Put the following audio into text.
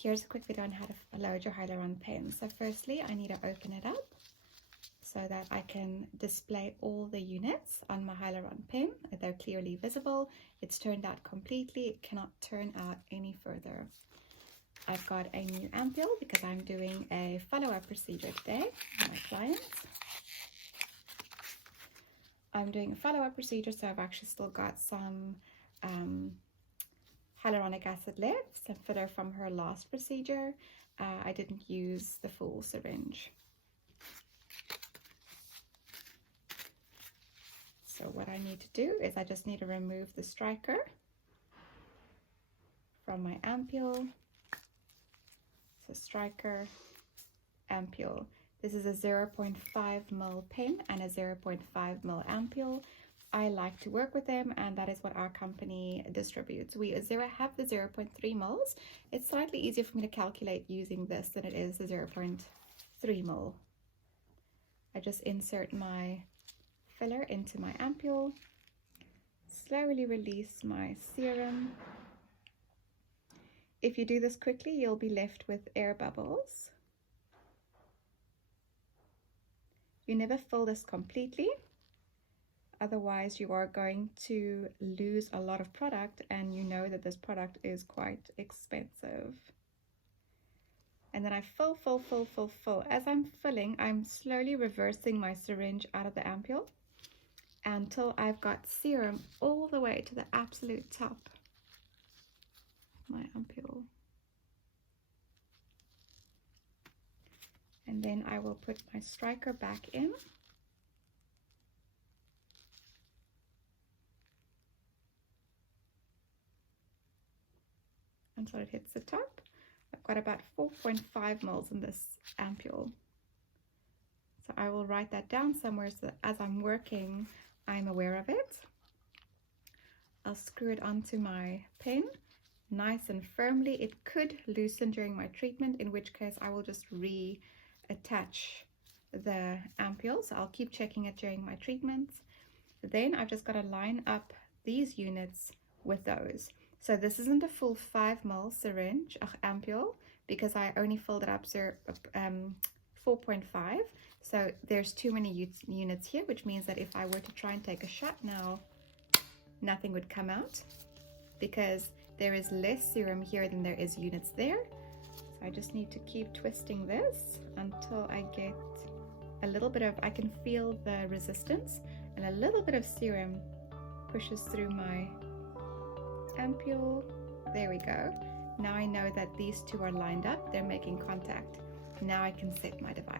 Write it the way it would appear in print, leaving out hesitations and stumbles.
Here's a quick video on how to load your hyaluron pen. So firstly, I need to open it up so that I can display all the units on my hyaluron pen. They're clearly visible. It's turned out completely. It cannot turn out any further. I've got a new ampule because I'm doing a follow-up procedure today with my clients. I'm doing a follow-up procedure, so I've actually still got some hyaluronic acid left, some filler from her last procedure. I didn't use the full syringe. So what I need to do is I just need to remove the striker from my ampule. So striker, ampule. This is a 0.5 ml pen and a 0.5 ml ampule. I like to work with them, and that is what our company distributes. We have the 0.3 mls. It's slightly easier for me to calculate using this than it is the 0.3 ml. I just insert my filler into my ampule, slowly release my serum. If you do this quickly, you'll be left with air bubbles. You never fill this completely. Otherwise, you are going to lose a lot of product, and you know that this product is quite expensive. And then I fill. As I'm filling, I'm slowly reversing my syringe out of the ampule until I've got serum all the way to the absolute top of my ampule. And then I will put my striker back in. Until it hits the top. I've got about 4.5 ml in this ampule. So I will write that down somewhere so that as I'm working, I'm aware of it. I'll screw it onto my pen nice and firmly. It could loosen during my treatment, in which case I will just reattach the ampule. So I'll keep checking it during my treatments. Then I've just got to line up these units with those. So this isn't a full 5 ml syringe ampule because I only filled it up 4.5. So there's too many units here, which means that if I were to try and take a shot now, nothing would come out because there is less serum here than there is units there. So I just need to keep twisting this until I get a little bit of, I can feel the resistance, and a little bit of serum pushes through my ampule. There we go. Now I know that these two are lined up. They're making contact. Now I can set my device.